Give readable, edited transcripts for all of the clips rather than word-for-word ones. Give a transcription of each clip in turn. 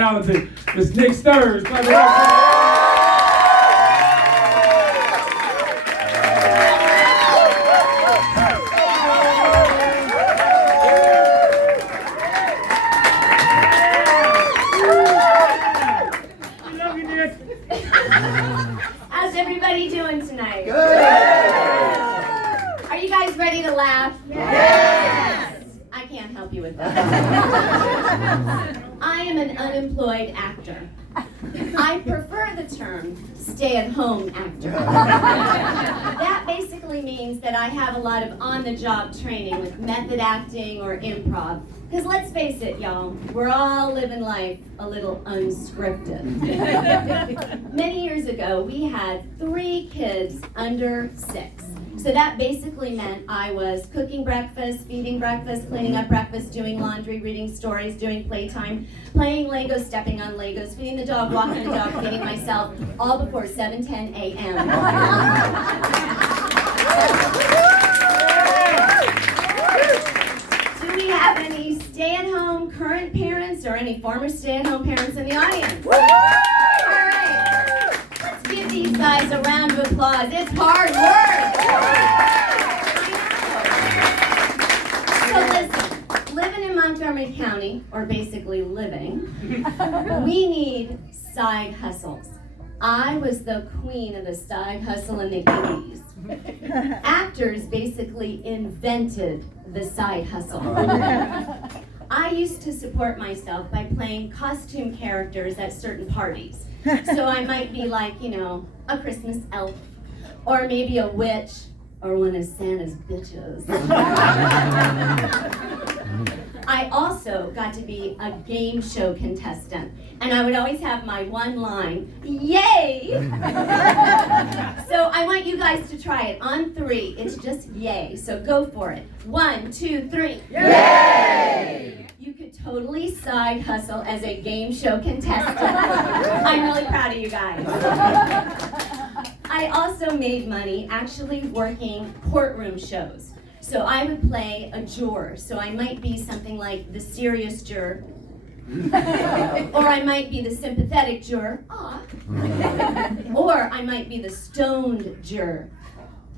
talented Miss Nick Stearns. How's everybody doing tonight? Good. Are you guys ready to laugh? Yes. I can't help you with that. I am an unemployed actor. I prefer the term stay-at-home actor. That basically means that I have a lot of on-the-job training with method acting or improv. Because let's face it, y'all, we're all living life a little unscripted. Many years ago, we had 3 kids under 6. So that basically meant I was cooking breakfast, feeding breakfast, cleaning up breakfast, doing laundry, reading stories, doing playtime, playing Legos, stepping on Legos, feeding the dog, walking the dog, feeding myself, all before 7:10 a.m. Do we have any stay-at-home current parents or any former stay-at-home parents in the audience? All right. Let's give these guys a round of applause. It's hard work. So listen, living in Montgomery County, or basically living, we need side hustles. I was the queen of the side hustle in the 80s. Actors basically invented the side hustle. I used to support myself by playing costume characters at certain parties. So I might be like, a Christmas elf, or maybe a witch, or one of Santa's bitches. I also got to be a game show contestant, and I would always have my one line, yay! So I want you guys to try it on 3. It's just yay, so go for it. 1, 2, 3. Yay! You could totally side hustle as a game show contestant. I'm really proud of you guys. I also made money actually working courtroom shows. So I would play a juror. So I might be something like the serious juror. Or I might be the sympathetic juror. Aw. Or I might be the stoned juror.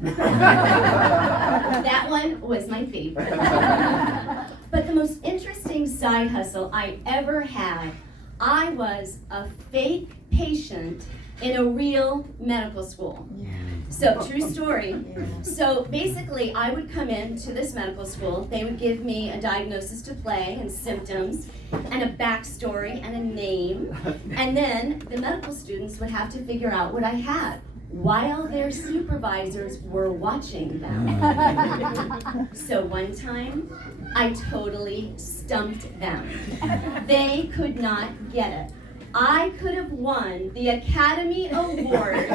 That one was my favorite. But the most interesting side hustle I ever had, I was a fake patient in a real medical school. So, true story. So, basically, I would come into this medical school. They would give me a diagnosis to play and symptoms and a backstory and a name. And then the medical students would have to figure out what I had while their supervisors were watching them. So, one time, I totally stumped them. They could not get it. I could have won the Academy Award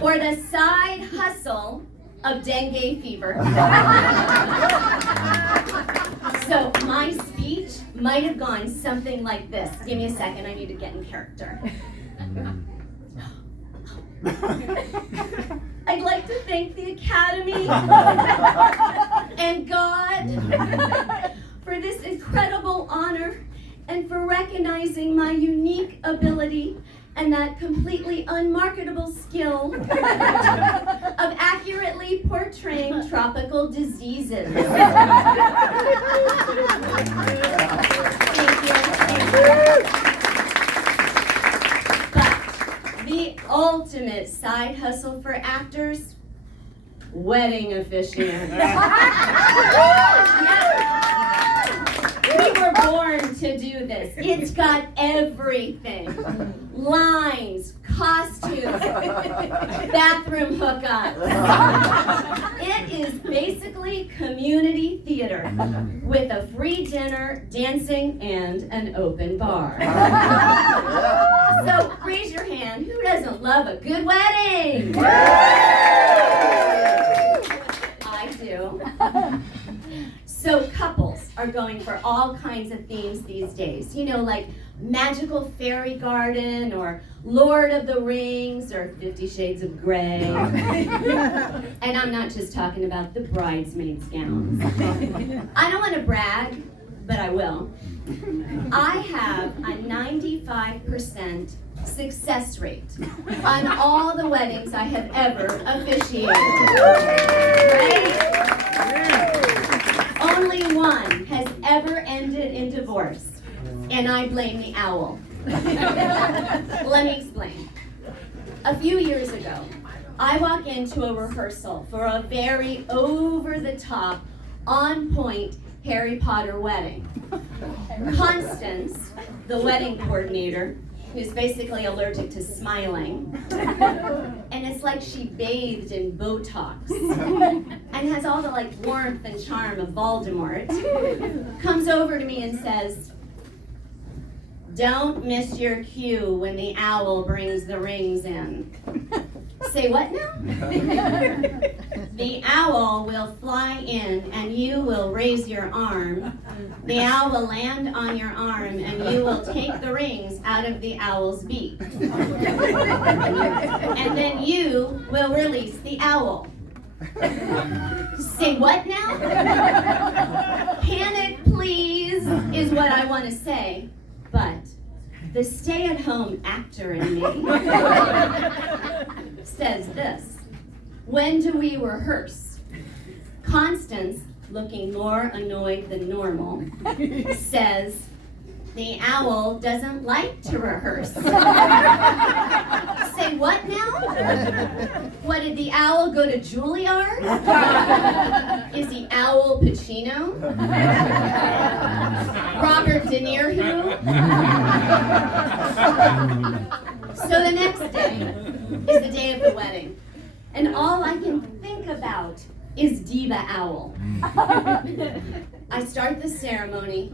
for the side hustle of dengue fever. So my speech might have gone something like this. Give me a second, I need to get in character. I'd like to thank the Academy and God for this incredible honor and for recognizing my unique ability and that completely unmarketable skill of accurately portraying tropical diseases. Thank you. But the ultimate side hustle for actors, wedding officiant. We were born to do this. It's got everything. Lines, costumes, bathroom hookups. It is basically community theater with a free dinner, dancing, and an open bar. So raise your hand. Who doesn't love a good wedding? I do. So couples are going for all kinds of themes these days. Like magical fairy garden or Lord of the Rings or 50 Shades of Grey. And I'm not just talking about the bridesmaids' gowns. I don't want to brag, but I will. I have a 95% success rate on all the weddings I have ever officiated. Right? Only one has ever ended in divorce, and I blame the owl. Let me explain. A few years ago, I walk into a rehearsal for a very over-the-top, on-point Harry Potter wedding. Constance, the wedding coordinator, who's basically allergic to smiling, and it's like she bathed in Botox and has all the warmth and charm of Voldemort, comes over to me and says, "Don't miss your cue when the owl brings the rings in." Say what now? The owl will fly in and you will raise your arm. The owl will land on your arm and you will take the rings out of the owl's beak. And then you will release the owl. Say what now? Panic, please, is what I want to say. But the stay-at-home actor in me says this: when do we rehearse? Constance, looking more annoyed than normal, says, "The owl doesn't like to rehearse." Say what now? What, did the owl go to Juilliard? Is the owl Pacino? Robert De Niro? So the next day is the day of the wedding, and all I can think about is Diva Owl. I start the ceremony,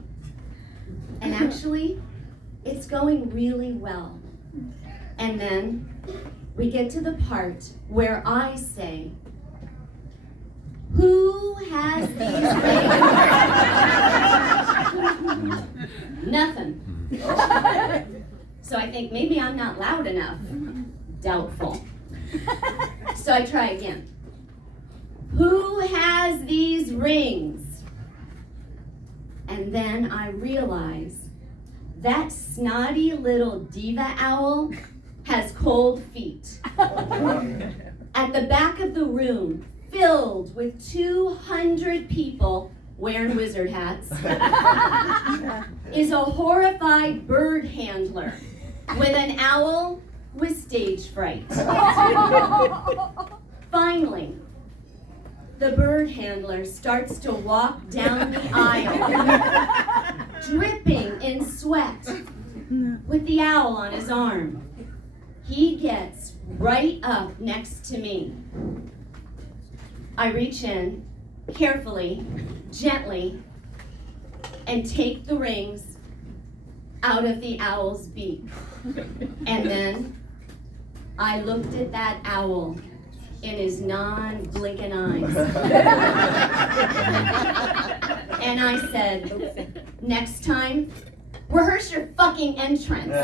and actually, it's going really well. And then we get to the part where I say, "Who has these rings?" Nothing. So I think maybe I'm not loud enough. Doubtful. So I try again. "Who has these rings?" And then I realize that snotty little diva owl has cold feet. At the back of the room, filled with 200 people wearing wizard hats, is a horrified bird handler with an owl with stage fright. Finally, the bird handler starts to walk down the aisle, dripping in sweat, with the owl on his arm. He gets right up next to me. I reach in, carefully, gently, and take the rings out of the owl's beak. And then I looked at that owl in his non-blinking eyes. And I said, "Next time, rehearse your fucking entrance."